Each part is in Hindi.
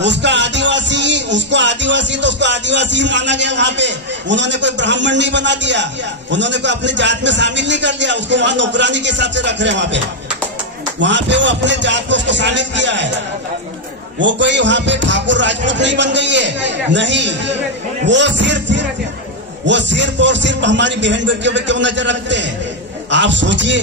उसको आदिवासी तो उसको आदिवासी ही माना गया। वहाँ पे उन्होंने कोई ब्राह्मण नहीं बना दिया, उन्होंने कोई अपने जात में शामिल नहीं कर लिया, उसको वहाँ नौकरानी के हिसाब से रख रहे हैं। वहाँ पे वो अपने जात को उसको शामिल किया है। वो कोई वहाँ पे ठाकुर राजपूत नहीं बन गई है, नहीं। वो सिर्फ और सिर्फ हमारी बहन बेटियों पे क्यों नजर रखते हैं? आप सोचिए,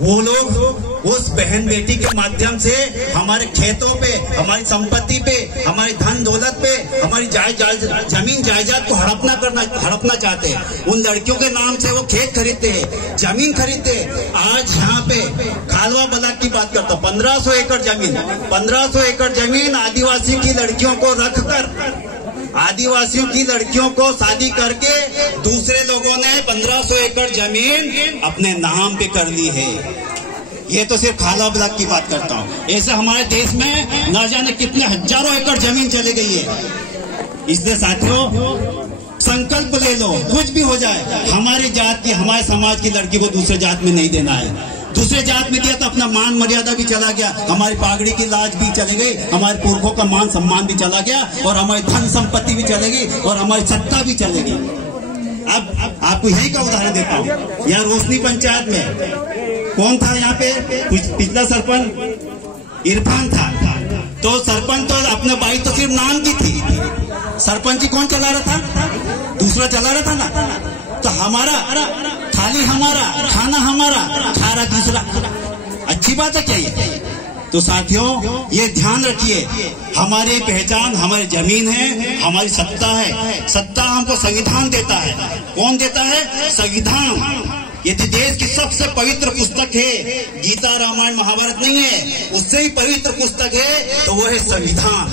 वो लोग उस बहन बेटी के माध्यम से हमारे खेतों पे, हमारी संपत्ति पे, हमारी धन दौलत पे, हमारी जमीन जायदाद को हड़पना चाहते हैं। उन लड़कियों के नाम से वो खेत खरीदते हैं, जमीन खरीदते हैं। आज यहाँ पे खालवा ब्लॉक की बात करता हूँ, 1500 एकड़ जमीन आदिवासी की लड़कियों को रखकर, आदिवासियों की लड़कियों को शादी करके दूसरे लोगों ने 1500 एकड़ जमीन अपने नाम पे कर ली है। ये तो सिर्फ खालवा ब्लॉक की बात करता हूँ। ऐसे हमारे देश में ना जाने कितने हजारों एकड़ जमीन चली गई है। इसलिए साथियों, संकल्प ले लो, कुछ भी हो जाए, हमारी जात की, हमारे समाज की लड़की को दूसरे जात में नहीं देना है। दूसरे जात में दिया तो अपना मान मर्यादा भी चला गया, हमारी पागड़ी की लाज भी चली गई, हमारे पुरखों का मान सम्मान भी चला गया, और हमारी धन संपत्ति भी चलेगी, और हमारी सत्ता भी चलेगी। अब आपको यही का उदाहरण देता हूँ। यहाँ रोशनी पंचायत में कौन था? यहाँ पे पिछला सरपंच इरफान था। तो सरपंच तो अपने बाई तो सिर्फ नाम की थी, सरपंच कौन चला रहा था? दूसरा चला रहा था ना। तो हमारा थाली, हमारा खाना, हमारा खा रहा दूसरा। अच्छी बात है क्या ये? तो साथियों, ये ध्यान रखिए, हमारी पहचान हमारी जमीन है, हमारी सत्ता है। सत्ता हमको संविधान देता है। कौन देता है? संविधान। यदि देश की सबसे पवित्र पुस्तक है, गीता रामायण महाभारत नहीं है, उससे ही पवित्र पुस्तक है तो वो है संविधान।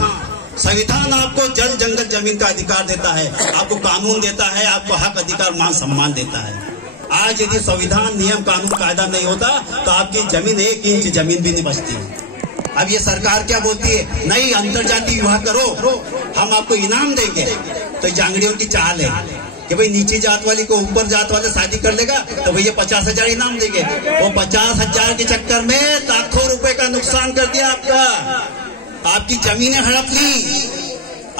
संविधान आपको जल जंगल जमीन का अधिकार देता है, आपको कानून देता है, आपको हक अधिकार मान सम्मान देता है। आज यदि संविधान नियम कानून कायदा नहीं होता तो आपकी जमीन 1 इंच जमीन भी नहीं बचती। अब ये सरकार क्या बोलती है? नहीं, अंतरजातीय विवाह करो, हम आपको इनाम देंगे। तो जांगड़ियों की चाल है कि भाई नीचे जात वाली को ऊपर जात वाले शादी कर लेगा तो भैया 50,000 इनाम देंगे। वो 50,000 के चक्कर में लाखों रुपए का नुकसान कर दिया आपका। आपकी जमीनें हड़प ली,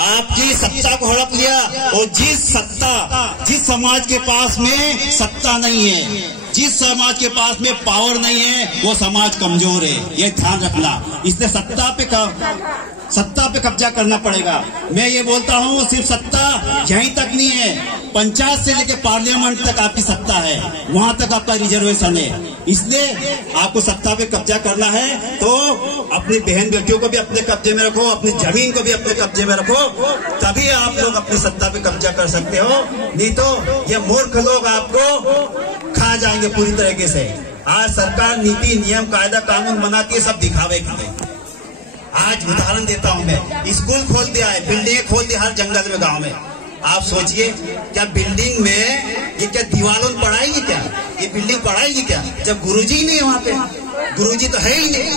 आपकी सत्ता को हड़प लिया। और जिस समाज के पास में सत्ता नहीं है, जिस समाज के पास में पावर नहीं है, वो समाज कमजोर है। ये ध्यान रखना। इसलिए सत्ता पे कब्जा करना पड़ेगा। मैं ये बोलता हूँ, सिर्फ सत्ता यहीं तक नहीं है, पंचायत से लेकर पार्लियामेंट तक आपकी सत्ता है, वहां तक आपका रिजर्वेशन है। इसलिए आपको सत्ता पे कब्जा करना है तो अपनी बहन बेटियों को भी अपने कब्जे में रखो, अपनी जमीन को भी अपने कब्जे में रखो, तभी आप लोग अपनी सत्ता पे कब्जा कर सकते हो। नहीं तो ये मूर्ख लोग आपको खा जाएंगे पूरी तरीके से। आज सरकार नीति नियम कायदा कानून बनाती है सब दिखावे के लिए। आज उदाहरण देता हूं मैं, स्कूल खोल दिया है, बिल्डिंग खोल दी हर जंगल में, गांव में। आप सोचिए, क्या बिल्डिंग में ये क्या दीवारों में पढ़ाएगी? क्या ये बिल्डिंग पढ़ाएगी क्या? जब गुरुजी नहीं है वहां पे, गुरुजी तो है ही नहीं,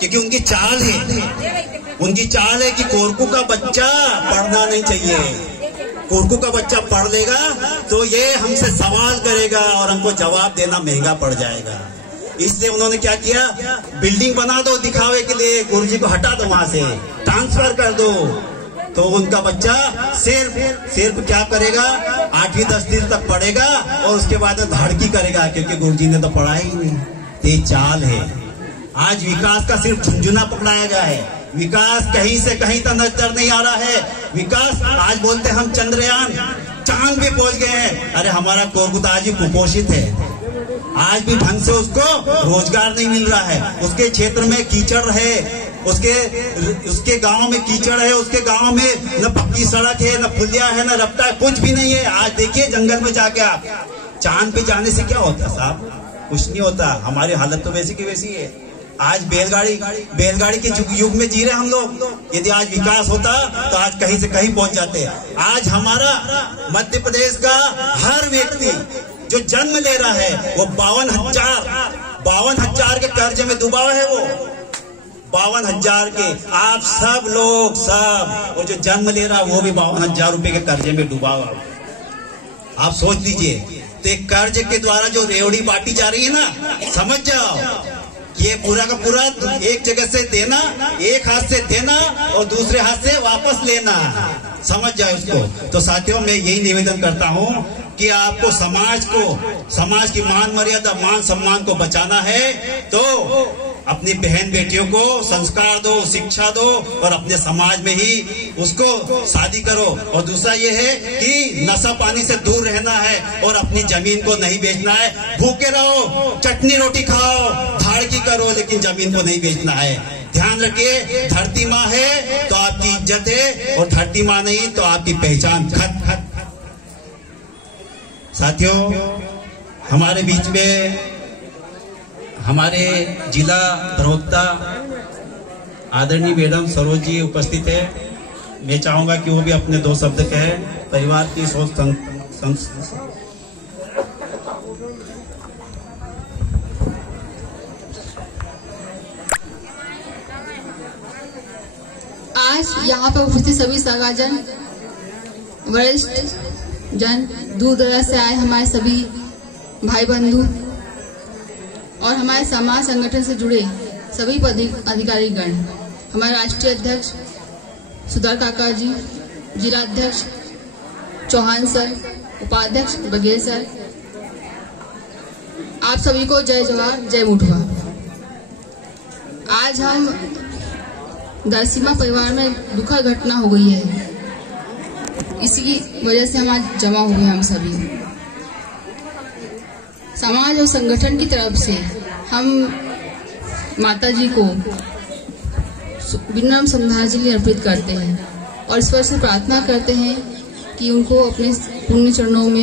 क्योंकि उनकी चाल है कि कोरकू का बच्चा पढ़ना नहीं चाहिए। कोरकू का बच्चा पढ़ लेगा तो ये हमसे सवाल करेगा और हमको जवाब देना महंगा पड़ जाएगा। इसलिए उन्होंने क्या किया? बिल्डिंग बना दो दिखावे के लिए, गुरुजी को हटा दो, वहां से ट्रांसफर कर दो। तो उनका बच्चा सिर्फ क्या करेगा? 8वीं 10वीं तक पढ़ेगा और उसके बाद धड़की करेगा, क्योंकि गुरुजी ने तो पढ़ा ही नहीं। ये चाल है। आज विकास का सिर्फ झुंझुना पकड़ाया गया है, विकास कहीं से कहीं तक नजर नहीं आ रहा है। विकास, आज बोलते हम चंद्रयान, चांद भी पहुंच गए हैं। अरे हमारा कोरकू आज भी कुपोषित है, आज भी ढंग से उसको रोजगार नहीं मिल रहा है। उसके क्षेत्र में कीचड़ है, उसके गांव में कीचड़ है, उसके गांव में न पक्की सड़क है, न पुलिया है, न रफ्ता है, कुछ भी नहीं है। आज देखिए जंगल में जाके आप, चांद पे जाने से क्या होता साहब? कुछ नहीं होता। हमारी हालत तो वैसी की वैसी है। आज बैलगाड़ी के युग में जी रहे हम लोग। यदि आज विकास होता तो आज कहीं से कहीं पहुंच जाते। आज हमारा मध्य प्रदेश का हर व्यक्ति जो जन्म ले रहा है वो 52,000 के कर्ज में डूबा है। वो 52,000 के, आप सब लोग और जो जन्म ले रहा है वो भी 52,000 रुपए के कर्जे में डूबा हुआ। आप सोच लीजिए, तो एक कर्ज के द्वारा जो रेवड़ी बांटी जा रही है ना, समझ जाओ ये पूरा का पूरा एक जगह से देना, एक हाथ से देना और दूसरे हाथ से वापस लेना, समझ जाए उसको। तो साथियों, मैं यही निवेदन करता हूँ कि आपको समाज की मान मर्यादा, मान सम्मान को बचाना है तो अपनी बहन बेटियों को संस्कार दो, शिक्षा दो और अपने समाज में ही उसको शादी करो। और दूसरा ये है कि नशा पानी से दूर रहना है और अपनी जमीन को नहीं बेचना है। भूखे रहो, चटनी रोटी खाओ, धाड़ की करो, लेकिन जमीन को नहीं बेचना है। ध्यान रखिए, धरती माँ है तो आपकी इज्जत है और धरती माँ नहीं तो आपकी पहचान खत। साथियों, हमारे बीच में हमारे जिला प्रवक्ता आदरणीय मैडम सरोज जी उपस्थित है। मैं चाहूंगा कि वो भी अपने 2 शब्द कहें परिवार की सोच आज यहाँ पर उपस्थित सभी सगाजन, वरिष्ठ जन, दूर दराज से आए हमारे सभी भाई बंधु और हमारे समाज संगठन से जुड़े सभी अधिकारीगण, हमारे राष्ट्रीय अध्यक्ष सुधार काका जी, जिला अध्यक्ष चौहान सर, उपाध्यक्ष बघेल सर, आप सभी को जय जवाहर, जय मुठवा। आज हम दरसीमा परिवार में दुखद घटना हो गई है, इसी वजह से हम आज जमा हुए हम सभी। समाज और संगठन की तरफ से हम माता जी को विनम्र श्रद्धांजलि अर्पित करते हैं और ईश्वर से प्रार्थना करते हैं कि उनको अपने पुण्य चरणों में